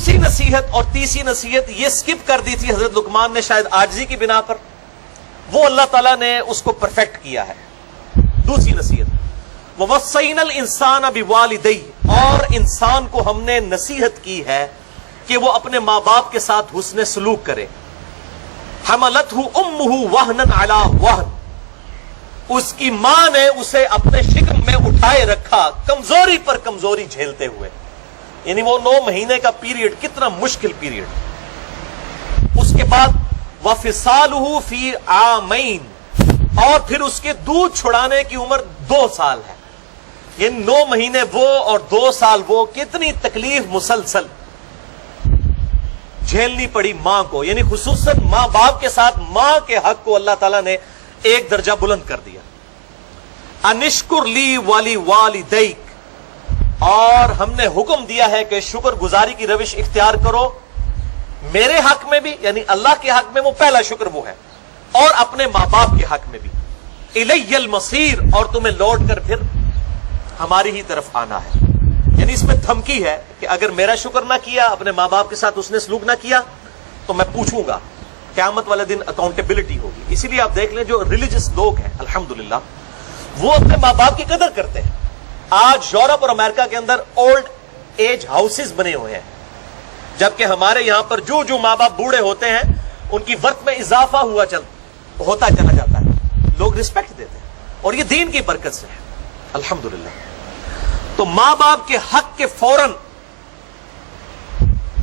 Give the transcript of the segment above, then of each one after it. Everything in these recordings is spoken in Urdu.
دوسری نصیحت اور تیسری نصیحت یہ سکپ کر دی تھی حضرت لقمان نے، شاید عاجزی کی بنا پر، وہ اللہ تعالیٰ نے اس کو پرفیکٹ کیا ہے۔ دوسری نصیحت وَوَصَّيْنَا الْإِنسَانَ بِوَالِدَيْهِ، اور انسان کو ہم نے نصیحت کی ہے کہ وہ اپنے ماں باپ کے ساتھ حسن سلوک کرے۔ حَمَلَتْهُ أُمُّهُ وَهْنًا عَلَى وَهْنٍ، اس کی ماں نے اسے اپنے شکم میں اٹھائے رکھا، کمزوری پر کمزوری جھیلتے ہوئے۔ یعنی وہ 9 مہینے کا پیریڈ کتنا مشکل پیریڈ۔ اس کے بعد وَفِصَالُهُ فِي عَامَيْنِ، اور پھر اس کے دودھ چھڑانے کی عمر 2 سال ہے۔ یہ 9 مہینے وہ اور 2 سال وہ، کتنی تکلیف مسلسل جھیلنی پڑی ماں کو۔ یعنی خصوصاً ماں باپ کے ساتھ ماں کے حق کو اللہ تعالیٰ نے ایک درجہ بلند کر دیا۔ انشکر لی والی والدیک، اور ہم نے حکم دیا ہے کہ شکر گزاری کی روش اختیار کرو میرے حق میں بھی، یعنی اللہ کے حق میں وہ پہلا شکر وہ ہے، اور اپنے ماں باپ کے حق میں بھی۔ الی المصیر، اور تمہیں لوٹ کر پھر ہماری ہی طرف آنا ہے۔ یعنی اس میں دھمکی ہے کہ اگر میرا شکر نہ کیا، اپنے ماں باپ کے ساتھ اس نے سلوک نہ کیا، تو میں پوچھوں گا، قیامت والے دن اکاؤنٹیبلٹی ہوگی۔ اسی لیے آپ دیکھ لیں جو ریلیجس لوگ ہیں الحمدللہ وہ اپنے ماں باپ کی قدر کرتے ہیں۔ آج یورپ اور امریکہ کے اندر اولڈ ایج ہاؤسز بنے ہوئے ہیں، جبکہ ہمارے یہاں پر جو ماں باپ بوڑھے ہوتے ہیں ان کی ورث میں اضافہ ہوتا چلا جاتا ہے، لوگ رسپیکٹ دیتے ہیں، اور یہ دین کی برکت سے ہے الحمدللہ۔ تو ماں باپ کے حق کے فوراً،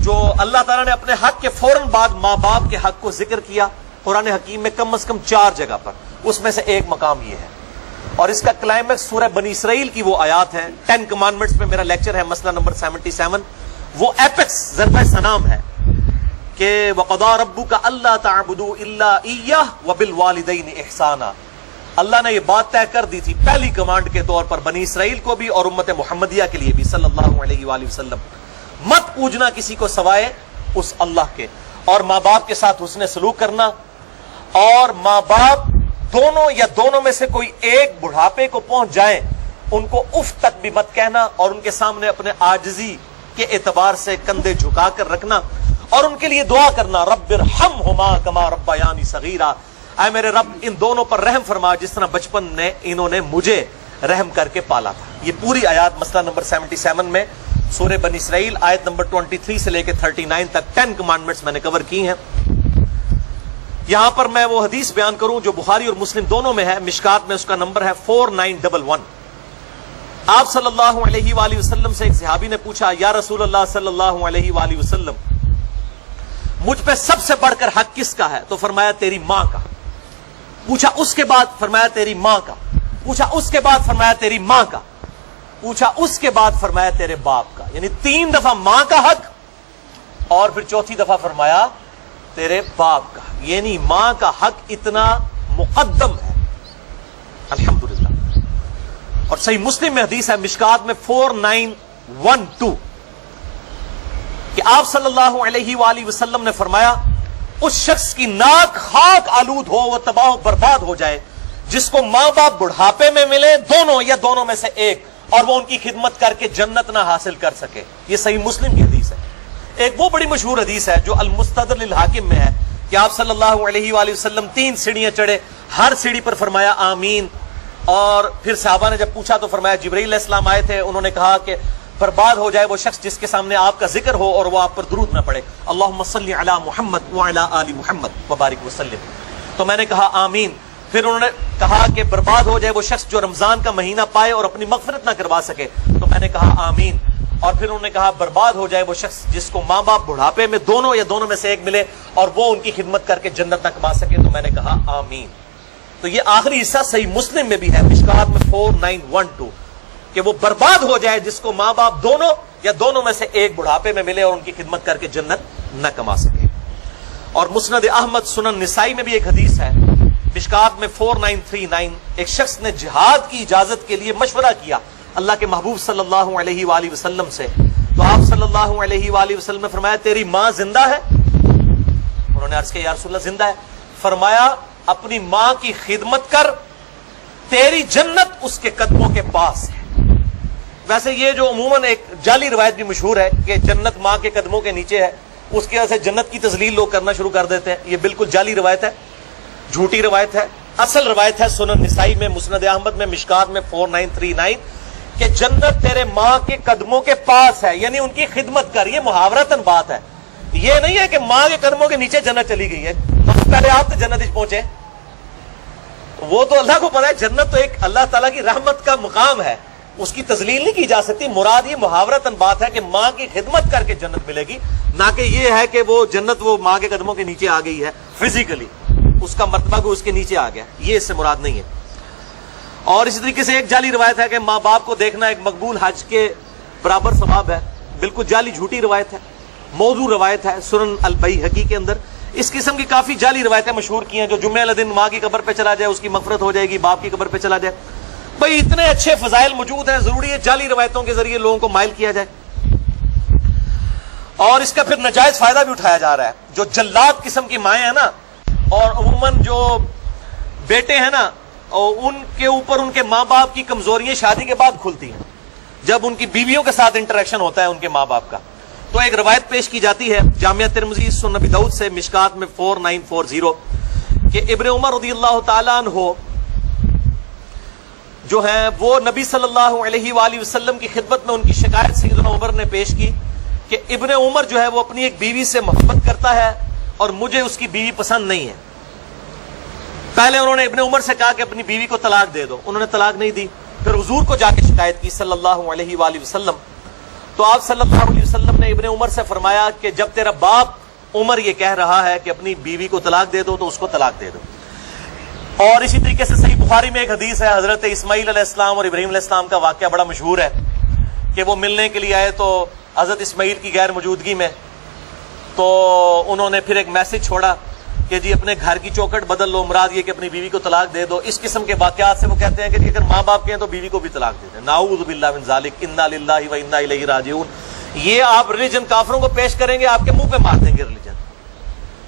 جو اللہ تعالیٰ نے اپنے حق کے فوراً بعد ماں باپ کے حق کو ذکر کیا قرآن حکیم میں کم از کم 4 جگہ پر، اس میں سے ایک مقام یہ ہے، اور اس کا کلائمیکس سورہ بنی اسرائیل کی وہ آیات ہے۔ 10 کمانڈمنٹس میں میرا لیکچر ہے، مسئلہ نمبر 77، وہ ایپکس ضرب سنام ہے کہ وَقَضَىٰ رَبُّكَ أَلَّا تَعْبُدُوا إِلَّا إِيَّهُ وَبِالْوَالِدَيْنِ إِحْسَانًا۔ اللہ نے یہ بات طے کر دی تھی پہلی کمانڈ کے طور پر بنی اسرائیل کو بھی اور امت محمدیہ کے لیے بھی صلی اللہ علیہ وآلہ وسلم، مت پوجنا کسی کو سوائے اس اللہ کے، اور ماں باپ کے ساتھ حسن سلوک کرنا، اور ماں باپ دونوں یا دونوں میں سے کوئی ایک بڑھاپے کو پہنچ جائیں ان کو اف تک بھی مت کہنا، اور ان کے سامنے اپنے عاجزی کے اعتبار سے کندھے جھکا کر رکھنا، اور ان کے لیے دعا کرنا رب ارحمہما کما ربیانی صغیرا، اے میرے رب ان دونوں پر رحم فرما جس طرح بچپن نے انہوں نے مجھے رحم کر کے پالا تھا۔ یہ پوری آیات مسئلہ نمبر 77 میں سورہ بنی اسرائیل آیت نمبر 23 سے لے کے 39 تک 10 کمانڈمنٹس میں نے کور کی ہیں۔ یہاں پر میں وہ حدیث بیان کروں جو بخاری اور مسلم دونوں میں ہے، مشکات میں اس کا نمبر ہے 4911۔ آپ صلی اللہ علیہ وآلہ وسلم سے ایک صحابی نے پوچھا، یا رسول اللہ صلی اللہ علیہ وآلہ وسلم مجھ پہ سب سے بڑھ کر حق کس کا ہے؟ تو فرمایا تیری ماں کا۔ پوچھا اس کے بعد؟ فرمایا تیری ماں کا۔ پوچھا اس کے بعد؟ فرمایا تیری ماں کا۔ پوچھا اس کے بعد؟ فرمایا تیرے باپ کا۔ یعنی 3 دفعہ ماں کا حق، اور پھر 4تھی دفعہ فرمایا تیرے باپ کا۔ یعنی ماں کا حق اتنا مقدم ہے الحمدللہ۔ اور صحیح مسلم میں حدیث ہے مشکات میں 4912 کہ آپ صلی اللہ علیہ وآلہ وسلم نے فرمایا اس شخص کی ناک خاک آلود ہو، وہ تباہ و برباد ہو جائے جس کو ماں باپ بڑھاپے میں ملے دونوں یا دونوں میں سے ایک، اور وہ ان کی خدمت کر کے جنت نہ حاصل کر سکے۔ یہ صحیح مسلم کی حدیث ہے۔ ایک وہ بڑی مشہور حدیث ہے جو المستدرک للحاکم میں ہے کہ آپ صلی اللہ علیہ وآلہ وسلم 3 سیڑھیاں چڑھے، ہر سیڑھی پر فرمایا آمین، اور پھر صحابہ نے جب پوچھا تو فرمایا جبرائیل علیہ السلام آئے تھے، انہوں نے کہا کہ برباد ہو جائے وہ شخص جس کے سامنے آپ کا ذکر ہو اور وہ آپ پر درود نہ پڑے، اللہم صلی علی محمد وعلی آل محمد وبارک وسلم۔ تو میں نے کہا آمین۔ پھر انہوں نے کہا کہ برباد ہو جائے وہ شخص جو رمضان کا مہینہ پائے اور اپنی مغفرت نہ کروا سکے، تو میں نے کہا آمین۔ اور پھر انہوں نے کہا برباد ہو جائے وہ شخص جس کو ماں باپ بڑھاپے میں دونوں یا دونوں میں سے ایک ملے اور وہ ان کی خدمت کر کے جنت نہ کما سکے، تو میں نے کہا آمین۔ تو یہ آخری حصہ صحیح مسلم میں بھی ہے مشکات میں 4912 کہ وہ برباد ہو جائے جس کو ماں باپ دونوں یا دونوں میں سے ایک بڑھاپے میں ملے اور ان کی خدمت کر کے جنت نہ کما سکے۔ اور مسند احمد سنن نسائی میں بھی ایک حدیث ہے مشکات میں 4939، ایک شخص نے جہاد کی اجازت کے لیے مشورہ کیا اللہ کے محبوب صلی اللہ علیہ وآلہ وسلم سے، تو آپ صلی اللہ علیہ وآلہ وسلم نے فرمایا تیری ماں زندہ ہے؟ انہوں نے عرض کیا یا رسول اللہ زندہ ہے۔ فرمایا اپنی ماں کی خدمت کر، تیری جنت اس کے قدموں کے پاس ہے۔ ویسے یہ جو عموماً ایک جعلی روایت بھی مشہور ہے کہ جنت ماں کے قدموں کے نیچے ہے، اس کی وجہ سے جنت کی تذلیل لوگ کرنا شروع کر دیتے ہیں. یہ بالکل جعلی روایت ہے، جھوٹی روایت ہے. اصل روایت ہے سنن نسائی میں، مسند احمد میں، مشکات میں 4939 کہ جنت تیرے ماں کے قدموں کے پاس ہے، یعنی ان کی خدمت کر. یہ محاورتاً بات ہے، یہ نہیں ہے کہ ماں کے قدموں کے نیچے جنت چلی گئی ہے. پہلے آپ تو جنت پہنچے، وہ تو اللہ کو پتا ہے. جنت تو ایک اللہ تعالیٰ کی رحمت کا مقام ہے، اس کی تذلیل نہیں کی جا سکتی. مراد یہ محاورتاً بات ہے کہ ماں کی خدمت کر کے جنت ملے گی، نہ کہ یہ ہے کہ وہ جنت وہ ماں کے قدموں کے نیچے آ گئی ہے فزیکلی، اس کا مرتبہ کو اس کے نیچے آ گیا. یہ اس سے مراد نہیں ہے. اور اسی طریقے سے ایک جعلی روایت ہے کہ ماں باپ کو دیکھنا ایک مقبول حج کے برابر ثواب ہے. بالکل جعلی جھوٹی روایت ہے، موضوع روایت ہے سنن البیہقی کے اندر. اس قسم کی کافی جعلی روایتیں مشہور کی ہیں، جو جمعہ والے دن ماں کی قبر پہ چلا جائے اس کی مغفرت ہو جائے گی، باپ کی قبر پہ چلا جائے. بھائی اتنے اچھے فضائل موجود ہیں، ضروری ہے جعلی روایتوں کے ذریعے لوگوں کو مائل کیا جائے. اور اس کا پھر ناجائز فائدہ بھی اٹھایا جا رہا ہے. جو جلاد قسم کی مائیں ہیں نا، اور عموماً جو بیٹے ہیں نا، ان کے اوپر ان کے ماں باپ کی کمزوریاں شادی کے بعد کھلتی ہیں جب ان کی بیویوں کے ساتھ انٹریکشن ہوتا ہے ان کے ماں باپ کا. تو ایک روایت پیش کی جاتی ہے جامعہ ترمذی سنن ابی داؤد سے، مشکات میں 4940 کہ ابن عمر رضی اللہ تعالیٰ عنہ جو ہیں وہ نبی صلی اللہ علیہ وآلہ وسلم کی خدمت میں ان کی شکایت سیدنا عمر نے پیش کی کہ ابن عمر جو ہے وہ اپنی ایک بیوی سے محبت کرتا ہے اور مجھے اس کی بیوی پسند نہیں ہے. پہلے انہوں نے ابن عمر سے کہا کہ اپنی بیوی کو طلاق دے دو، انہوں نے طلاق نہیں دی. پھر حضور کو جا کے شکایت کی صلی اللہ علیہ وآلہ وسلم. تو آپ صلی اللہ علیہ وسلم نے ابن عمر سے فرمایا کہ جب تیرا باپ عمر یہ کہہ رہا ہے کہ اپنی بیوی کو طلاق دے دو تو اس کو طلاق دے دو. اور اسی طریقے سے صحیح بخاری میں ایک حدیث ہے، حضرت اسماعیل علیہ السلام اور ابراہیم علیہ السلام کا واقعہ بڑا مشہور ہے کہ وہ ملنے کے لیے آئے تو حضرت اسماعیل کی غیر موجودگی میں تو انہوں نے پھر ایک میسج چھوڑا کہ جی اپنے گھر کی چوکھٹ بدل لو، مراد یہ کہ اپنی بیوی کو طلاق دے دو. اس قسم کے واقعات سے وہ کہتے ہیں کہ اگر ماں باپ کے ہیں تو بیوی کو بھی طلاق دے دیں. نعوذ باللہ من ذالک، انا للہ و انا الیہ راجعون. یہ آپ ریلیجن کافروں کو پیش کریں گے، آپ کے منہ پہ مار دیں گے ریلیجن.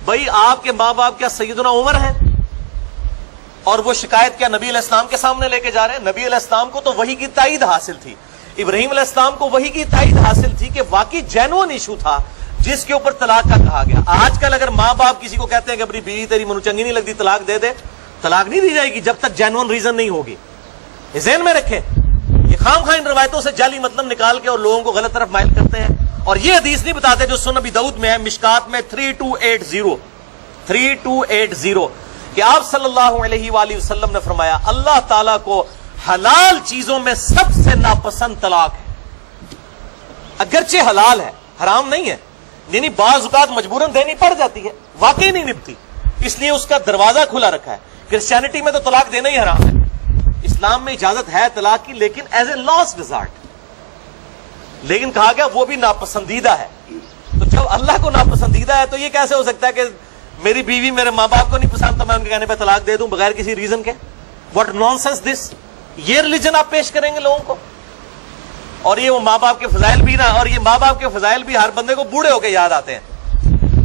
بھائی آپ کے ماں باپ کیا سیدنا عمر ہیں؟ اور وہ شکایت کیا نبی علیہ السلام کے سامنے لے کے جا رہے ہیں؟ نبی علیہ السلام کو تو وحی کی تائید حاصل تھی، ابراہیم علیہ السلام کو وحی کی تائید حاصل تھی کہ واقعی جینوئن ایشو تھا جس کے اوپر طلاق کا کہا گیا. آج کل اگر ماں باپ کسی کو کہتے ہیں کہ اپنی بیوی تیری منو چنگی نہیں لگتی طلاق دے دے، طلاق نہیں دی جائے گی جب تک جینوئن ریزن نہیں ہوگی. یہ ذہن میں رکھیں. یہ خام خواہ ان روایتوں سے جعلی مطلب نکال کے اور لوگوں کو غلط طرف مائل کرتے ہیں. اور یہ حدیث نہیں بتاتے جو سنن ابی داؤد میں ہے، مشکات میں 3280 کہ آپ صلی اللہ علیہ وآلہ وسلم نے فرمایا اللہ تعالیٰ کو حلال چیزوں میں سب سے ناپسند طلاق ہے. اگرچہ حلال ہے، حرام نہیں ہے، یعنی بعض اوقات مجبوراً دینی پڑ جاتی ہے، واقعی نہیں نبھتی، اس لیے اس کا دروازہ کھلا رکھا ہے. کرسچینٹی میں تو طلاق دینا ہی حرام ہے. اسلام میں اجازت ہے طلاق کی، لیکن ایز اے لاسٹ ریزارٹ. لیکن کہا گیا وہ بھی ناپسندیدہ ہے. تو جب اللہ کو ناپسندیدہ ہے تو یہ کیسے ہو سکتا ہے کہ میری بیوی میرے ماں باپ کو نہیں پسند تو میں ان کے کہنے پہ طلاق دے دوں بغیر کسی ریزن کے؟ واٹ نانسنس دس. یہ ریلیجن آپ پیش کریں گے لوگوں کو؟ اور یہ وہ ماں باپ کے فضائل بھی نا، اور یہ ماں باپ کے فضائل بھی ہر بندے کو بوڑھے ہو کے یاد آتے ہیں.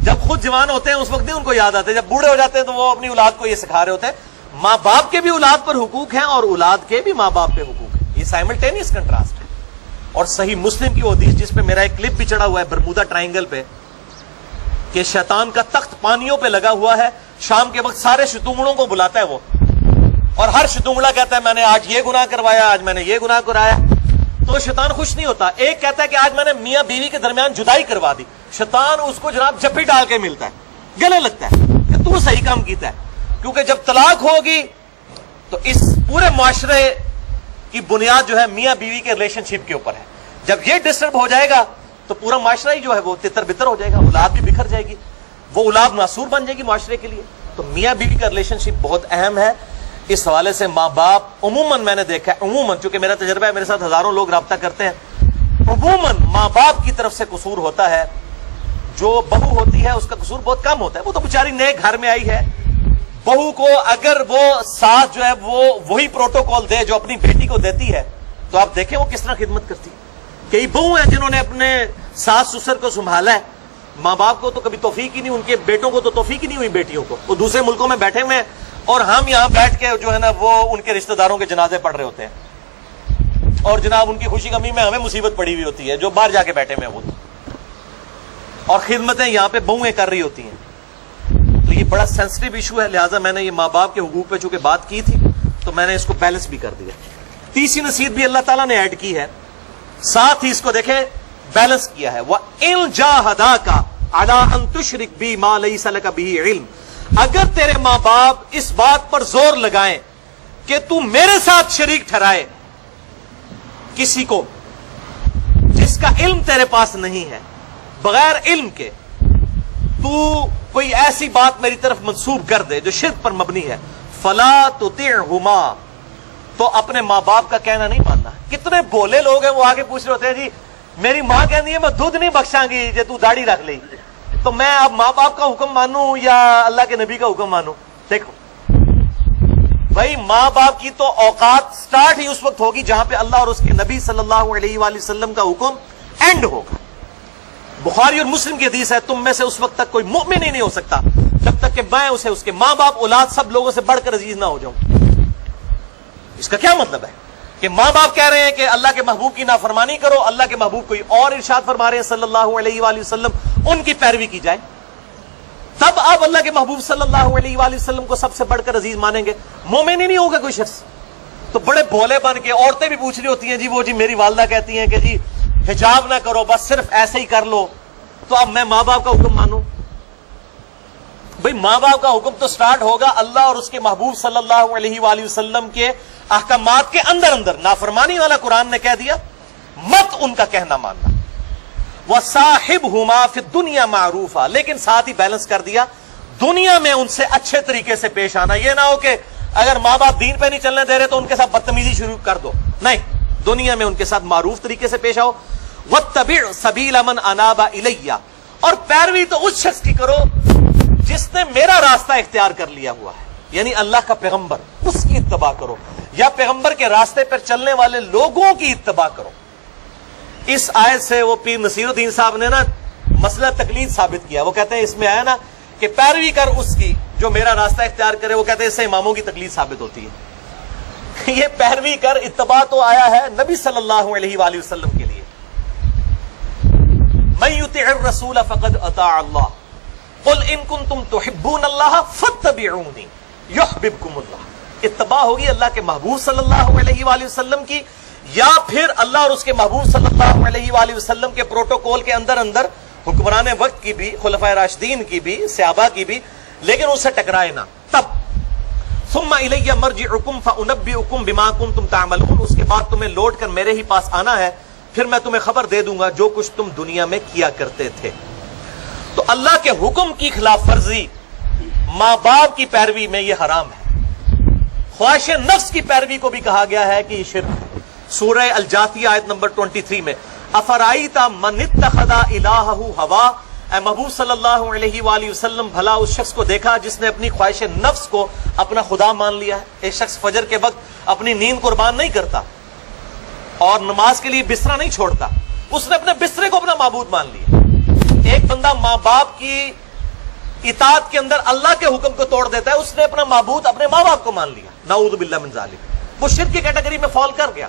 جب خود جوان ہوتے ہیں اس وقت نہیں ان کو یاد آتے، جب بوڑھے ہو جاتے ہیں تو وہ اپنی اولاد کو یہ سکھا رہے ہوتے ہیں. ماں باپ کے بھی اولاد پر حقوق ہیں اور اولاد کے بھی ماں باپ پہ حقوق ہیں. یہ سائملٹینیس کنٹراسٹ ہے. اور صحیح مسلم کی حدیث جس پہ میرا ایک کلپ بھی چڑھا ہوا ہے برمودا ٹرائنگل پہ، کہ شیطان کا تخت پانیوں پہ لگا ہوا ہے، شام کے وقت سارے شتونگڑوں کو بلاتا ہے وہ، اور ہر شتونگڑا کہتا ہے میں نے آج یہ گناہ کروایا، آج میں نے یہ گناہ کرایا. تو شیطان خوش نہیں ہوتا. ایک کہتا ہے کہ آج میں نے میاں بیوی کے درمیان جدائی کروا دی. شیطان اس کو جناب جپی ڈال کے ملتا ہے، گلے لگتا ہے کہ تو صحیح کام کیتا ہے. کیونکہ جب طلاق ہوگی تو اس پورے معاشرے کی بنیاد جو ہے میاں بیوی کے ریلیشن شپ کے اوپر ہے. جب یہ ڈسٹرب ہو جائے گا تو پورا معاشرہ ہی جو ہے وہ تتر بتر ہو جائے گا، اولاد بھی بکھر جائے گی، وہ اولاد ناسور بن جائے گی معاشرے کے لیے. تو میاں بیوی کا ریلیشن شپ بہت اہم ہے. اس حوالے سے ماں باپ عموماً میں نے دیکھا ہے، عموماً چونکہ میرا تجربہ ہے، میرے ساتھ ہزاروں لوگ رابطہ کرتے ہیں، عموماً ماں باپ کی طرف سے قصور ہوتا ہے. جو بہو ہوتی ہے اس کا قصور بہت کم ہوتا ہے. وہ تو بیچاری نئے گھر میں آئی ہے. بہو کو اگر وہ ساتھ جو ہے وہ وہی پروٹوکول دے جو اپنی بیٹی کو دیتی ہے تو آپ دیکھیں وہ کس طرح خدمت کرتی ہے. کئی بہو ہیں جنہوں نے اپنے ساس سسر کو سنبھالا ہے. ماں باپ کو تو کبھی توفیق ہی نہیں، ان کے بیٹوں کو تو توفیق ہی نہیں ہوئی بیٹیوں کو. وہ دوسرے ملکوں میں بیٹھے ہوئے ہیں اور ہم یہاں بیٹھ کے جو ہے نا وہ ان کے رشتہ داروں کے جنازے پڑھ رہے ہوتے ہیں. اور جناب ان کی خوشی غمی میں ہمیں مصیبت پڑی ہوئی ہوتی ہے جو باہر جا کے بیٹھے ہوئے خود، اور خدمتیں یہاں پہ بہویں کر رہی ہوتی ہیں. تو یہ بڑا سینسٹیو ایشو ہے، لہٰذا میں نے یہ ماں باپ کے حقوق پہ چونکہ بات کی تھی تو میں نے اس کو بیلنس بھی کر دیا. تیسری نصیحت بھی اللہ تعالیٰ نے ایڈ کی ہے، ساتھ ہی اس کو دیکھیں بیلنس کیا ہے. وَإِن جَاهَدَاكَ عَلَىٰ أَن تُشْرِكْ بِي مَا لَيْسَ لَكَ بِهِ عِلْمٌ، اگر تیرے ماں باپ اس بات پر زور لگائیں کہ تو میرے ساتھ شریک ٹھہرائے کسی کو جس کا علم تیرے پاس نہیں ہے، بغیر علم کے تو کوئی ایسی بات میری طرف منسوب کر دے جو شرک پر مبنی ہے، فَلَا تُطِعْهُمَا، تو اپنے ماں باپ کا کہنا نہیں ماننا. کتنے بولے لوگ ہیں وہ آگے پوچھ رہے ہوتے ہیں جی میری ماں کہتی ہے میں دودھ نہیں بخشاں گی جے تو داڑھی رکھ لئی، تو میں اب ماں باپ کا حکم مانوں یا اللہ کے نبی کا حکم مانوں؟ دیکھو بھائی، ماں باپ کی تو اوقات سٹارٹ ہی اس وقت ہوگی جہاں پہ اللہ اور اس کے نبی صلی اللہ علیہ وآلہ وسلم کا حکم اینڈ ہوگا. بخاری اور مسلم کی حدیث ہے تم میں سے اس وقت تک کوئی مؤمن ہی نہیں ہو سکتا جب تک کہ میں اسے اس کے ماں باپ اولاد سب لوگوں سے بڑھ کر عزیز نہ ہو جاؤں. اس کا کیا مطلب ہے کہ ماں باپ کہہ رہے ہیں کہ اللہ کے محبوب کی نافرمانی کرو، اللہ کے محبوب کوئی اور ارشاد فرما رہے ہیں صلی اللہ علیہ وآلہ وسلم، ان کی پیروی کی جائے، تب آپ اللہ کے محبوب صلی اللہ علیہ وآلہ وسلم کو سب سے بڑھ کر عزیز مانیں گے. مومن ہی نہیں ہوگا کوئی شخص. تو بڑے بھولے بن کے عورتیں بھی پوچھ رہی ہوتی ہیں جی میری والدہ کہتی ہیں کہ جی حجاب نہ کرو، بس صرف ایسے ہی کر لو، تو اب میں ماں باپ کا حکم مانوں؟ بھئی ماں باپ کا حکم تو سٹارٹ ہوگا اللہ اور اس کے محبوب صلی اللہ علیہ وآلہ وسلم کے احکامات کے اندر. نافرمانی والا قرآن نے کہہ دیا مت ان کا کہنا ماننا. وَصَاحِبْهُمَا فِي الدُّنْيَا مَعْرُوفًا، لیکن ساتھ ہی بیلنس کر دیا دنیا میں ان سے اچھے طریقے سے پیش آنا. یہ نہ ہو کہ اگر ماں باپ دین پہ نہیں چلنے دے رہے تو ان کے ساتھ بدتمیزی شروع کر دو، نہیں، دنیا میں ان کے ساتھ معروف طریقے سے پیش آؤ. وَاتَّبِعْ سَبِيلَ مَنْ أَنَابَ إِلَيَّ، اور پیروی تو اس شخص کی کرو جس نے میرا راستہ اختیار کر لیا ہوا ہے، یعنی اللہ کا پیغمبر، اس کی اتباع کرو، یا پیغمبر کے راستے پر چلنے والے لوگوں کی اتباع کرو. اس آیت سے وہ پیر نصیر الدین صاحب نے نا مسئلہ تقلید ثابت کیا. وہ کہتے ہیں اس میں آیا نا کہ پیروی کر اس کی جو میرا راستہ اختیار کرے، وہ کہتے ہیں اس سے اماموں کی تقلید ثابت ہوتی ہے. یہ پیروی کر اتباع تو آیا ہے نبی صلی اللہ علیہ وآلہ وسلم کے لیے. من یطع الرسول فقد اطاع اللہ، قل ان کنتم تحبون اللہ فاتبعونی یحببکم اللہ. اتباع ہوگی اللہ کے محبوب صلی اللہ علیہ وآلہ وسلم کی، یا پھر اللہ اور اس کے محبوب صلی اللہ علیہ وآلہ وسلم کے پروٹوکول کے اندر حکمران وقت کی بھی، خلفائے راشدین کی بھی، صحابہ کی بھی، لیکن اس سے ٹکرائے نہ. تب ثم الی مرجعکم فانبئکم بما کنتم تعملون، اس کے بعد تمہیں لوٹ کر میرے ہی پاس آنا ہے، پھر میں تمہیں خبر دے دوں گا جو کچھ تم دنیا میں کیا کرتے تھے. تو اللہ کے حکم کی خلاف ورزی، ماں باپ کی پیروی میں یہ حرام ہے. خواہش نفس کی پیروی کو بھی کہا گیا ہے کہ یہ شرک ہے. سورہ الجاثیہ آیت نمبر 23 میں افرائیت من اتخذ الہہ ہوا، اے محبوب صلی اللہ علیہ وآلہ وسلم بھلا اس شخص کو دیکھا جس نے اپنی خواہش نفس کو اپنا خدا مان لیا ہے. ایک شخص فجر کے وقت اپنی نیند قربان نہیں کرتا اور نماز کے لیے بستر نہیں چھوڑتا، اس نے اپنے بسترے کو اپنا معبود مان لیا. ایک بندہ ماں باپ کی اطاعت کے اندر اللہ کے حکم کو توڑ دیتا ہے، اس نے اپنا معبود اپنے ماں باپ کو مان لیا. نعوذ باللہ من ذالک، وہ شرک کی کیٹیگری میں فال کر گیا.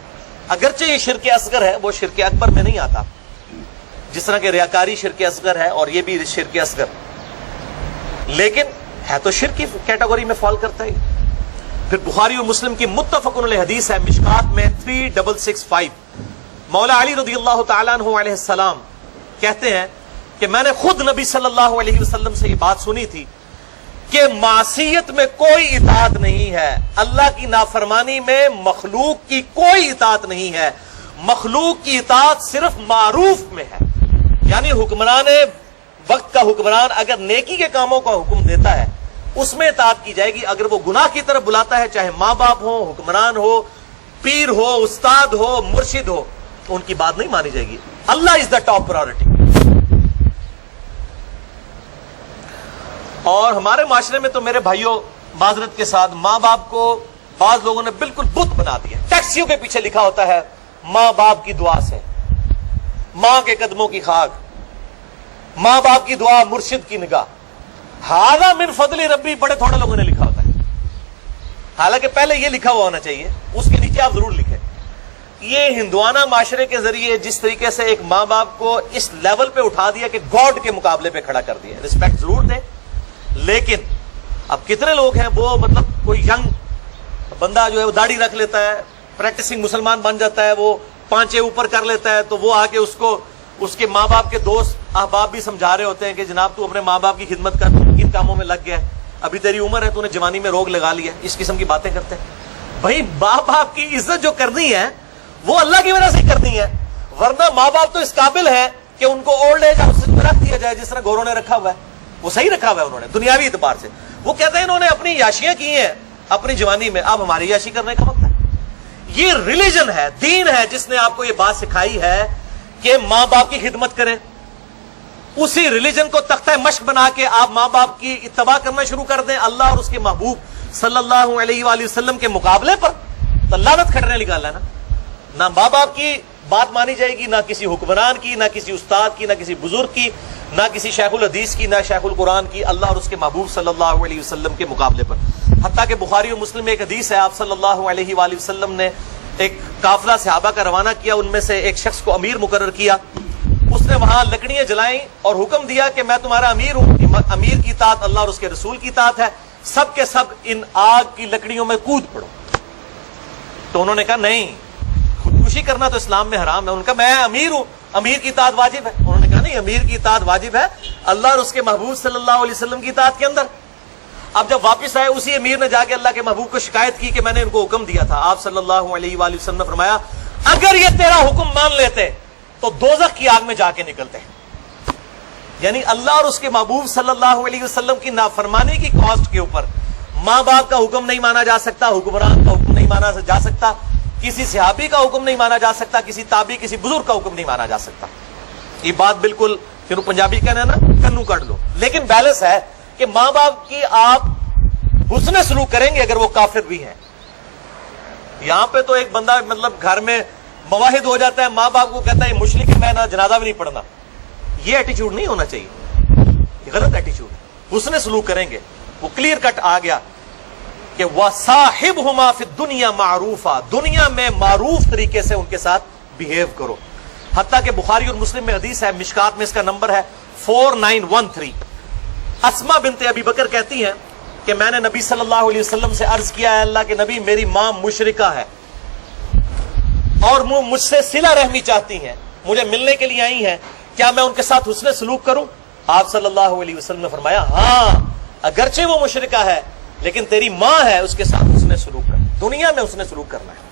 اگرچہ یہ شرک اصغر ہے، وہ شرک اکبر میں نہیں آتا، جس طرح کہ ریاکاری شرک اصغر ہے اور یہ بھی شرک اصغر، لیکن ہے تو شرک کی کیٹیگری میں فال کرتا ہے. پھر بخاری اور مسلم کی متفق علیہ حدیث ہے مشکات میں 3665، مولا علی رضی اللہ تعالیٰ عنہ علیہ السلام کہتے ہیں کہ میں نے خود نبی صلی اللہ علیہ وسلم سے یہ بات سنی تھی کہ معصیت میں کوئی اطاعت نہیں ہے، اللہ کی نافرمانی میں مخلوق کی کوئی اطاعت نہیں ہے، مخلوق کی اطاعت صرف معروف میں ہے. یعنی حکمران وقت کا حکمران اگر نیکی کے کاموں کا حکم دیتا ہے اس میں اطاعت کی جائے گی. اگر وہ گناہ کی طرف بلاتا ہے، چاہے ماں باپ ہو، حکمران ہو، پیر ہو، استاد ہو، مرشد ہو، تو ان کی بات نہیں مانی جائے گی. اللہ از دا ٹاپ پرائورٹی. اور ہمارے معاشرے میں تو میرے بھائیوں معذرت کے ساتھ ماں باپ کو بعض لوگوں نے بالکل بت بنا دیا. ٹیکسیوں کے پیچھے لکھا ہوتا ہے ماں باپ کی دعا سے، ماں کے قدموں کی خاک، ماں باپ کی دعا، مرشد کی نگاہ. ھذا من فضل ربی بڑے تھوڑے لوگوں نے لکھا ہوتا ہے، حالانکہ پہلے یہ لکھا ہوا ہونا چاہیے، اس کے نیچے آپ ضرور لکھیں یہ ہندوانہ معاشرے کے ذریعے جس طریقے سے ایک ماں باپ کو اس لیول پہ اٹھا دیا کہ گاڈ کے مقابلے پہ کھڑا کر دیا. رسپیکٹ ضرور دیں, لیکن اب کتنے لوگ ہیں وہ مطلب کوئی ینگ بندہ جو ہے وہ داڑھی رکھ لیتا ہے, پریکٹسنگ مسلمان بن جاتا ہے, وہ پانچے اوپر کر لیتا ہے, تو وہ آ کے اس کو اس کے ماں باپ کے دوست احباب بھی سمجھا رہے ہوتے ہیں کہ جناب تو اپنے ماں باپ کی خدمت کر, کن کاموں میں لگ گیا ہے, ابھی تیری عمر ہے, تو نے جوانی میں روگ لگا لیا. اس قسم کی باتیں کرتے ہیں. بھائی ماں باپ کی عزت جو کرنی ہے وہ اللہ کی وجہ سے ہی کرنی ہے, ورنہ ماں باپ تو اس قابل ہے کہ ان کو اولڈ ایج ہاؤس میں رکھ دیا جائے جس طرح گوروں نے رکھا ہوا ہے. وہ صحیح رکھا ہوا ہے انہوں نے دنیاوی اعتبار سے. وہ کہتے ہیں انہوں نے اپنی یاشیاں کی ہیں اپنی جوانی میں, اب ہماری یاشی کرنے کا وقت ہے. یہ ریلیجن ہے, دین ہے جس نے آپ کو یہ بات سکھائی ہے کہ ماں باپ کی خدمت کریں. اسی ریلیجن کو تختہ مشق بنا کے آپ ماں باپ کی اتباع کرنا شروع کر دیں اللہ اور اس کے محبوب صلی اللہ علیہ وآلہ وسلم کے مقابلے پر, تو لعنت کھٹنے نکالا ہے نا. نہ ماں باپ کی بات مانی جائے گی, نہ کسی حکمران کی, نہ کسی استاد کی, نہ کسی بزرگ کی, نہ کسی شیخ الحدیث کی, نہ شیخ القرآن کی, اللہ اور اس کے محبوب صلی اللہ علیہ وسلم کے مقابلے پر. حتیٰ کہ بخاری و مسلم میں ایک حدیث ہے, آپ صلی اللہ علیہ وآلہ وسلم نے ایک قافلہ صحابہ کا روانہ کیا, ان میں سے ایک شخص کو امیر مقرر کیا. اس نے وہاں لکڑیاں جلائیں اور حکم دیا کہ میں تمہارا امیر ہوں, امیر کی اطاعت اللہ اور اس کے رسول کی اطاعت ہے, سب کے سب ان آگ کی لکڑیوں میں کود پڑو. تو انہوں نے کہا نہیں, خودکشی کرنا تو اسلام میں حرام ہے. ان کا میں امیر ہوں, امیر کی اطاعت واجب ہے. انہوں نے کہا نہیں, امیر کی اطاعت واجب ہے اللہ اور اس کے محبوب صلی اللہ علیہ وسلم کی اطاعت کے اندر. اب جب واپس آئے اسی امیر نے جا کے اللہ کے محبوب کو شکایت کی کہ میں نے ان کو حکم دیا تھا. آپ صلی اللہ علیہ وآلہ وسلم نے فرمایا اگر یہ تیرا حکم مان لیتے تو دوزخ کی آگ میں جا کے نکلتے. یعنی اللہ اور اس کے محبوب صلی اللہ علیہ وسلم کی نافرمانی کی کاسٹ کے اوپر ماں باپ کا حکم نہیں مانا جا سکتا, حکمران کا حکم نہیں مانا جا سکتا, کسی صحابی کا حکم نہیں مانا جا سکتا, کسی تابعی کسی بزرگ کا حکم نہیں مانا جا سکتا. یہ بات بالکل پھر پنجابی کہنا ہے نا, کنو کر لو. لیکن بیلنس ہے کہ ماں باپ کی آپ حسن سلوک کریں گے اگر وہ کافر بھی ہیں. یہاں پہ تو ایک بندہ مطلب گھر میں مواحد ہو جاتا ہے, ماں باپ کو کہتا ہے یہ مشرک ہے, میں نہ جنازہ بھی نہیں پڑھنا. یہ ایٹیچیوڈ نہیں ہونا چاہیے, یہ غلط ایٹیچیوڈ. حسن سلوک کریں گے. وہ کلیئر کٹ آ گیا کہ وَصَاحِبْهُمَا فِي الدُّنْيَا مَعْرُوفًا, دنیا میں معروف طریقے سے ان کے ساتھ بیہیو کرو. حتیٰ کہ بخاری اور مسلم میں حدیث ہے, مشکات میں اس کا نمبر ہے 4913. اسما بنت ابی بکر کہتی ہیں کہ میں نے نبی صلی اللہ علیہ وسلم سے عرض کیا ہے اللہ کے نبی میری ماں مشرکہ ہے اور وہ مجھ سے صلہ رحمی چاہتی ہیں, مجھے ملنے کے لیے آئی ہیں, کیا میں ان کے ساتھ حسن سلوک کروں؟ آپ صلی اللہ علیہ وسلم نے فرمایا ہاں, اگرچہ وہ مشرکہ ہے لیکن تیری ماں ہے, اس کے ساتھ حسن سلوک کر. دنیا میں حسن سلوک کرنا ہے.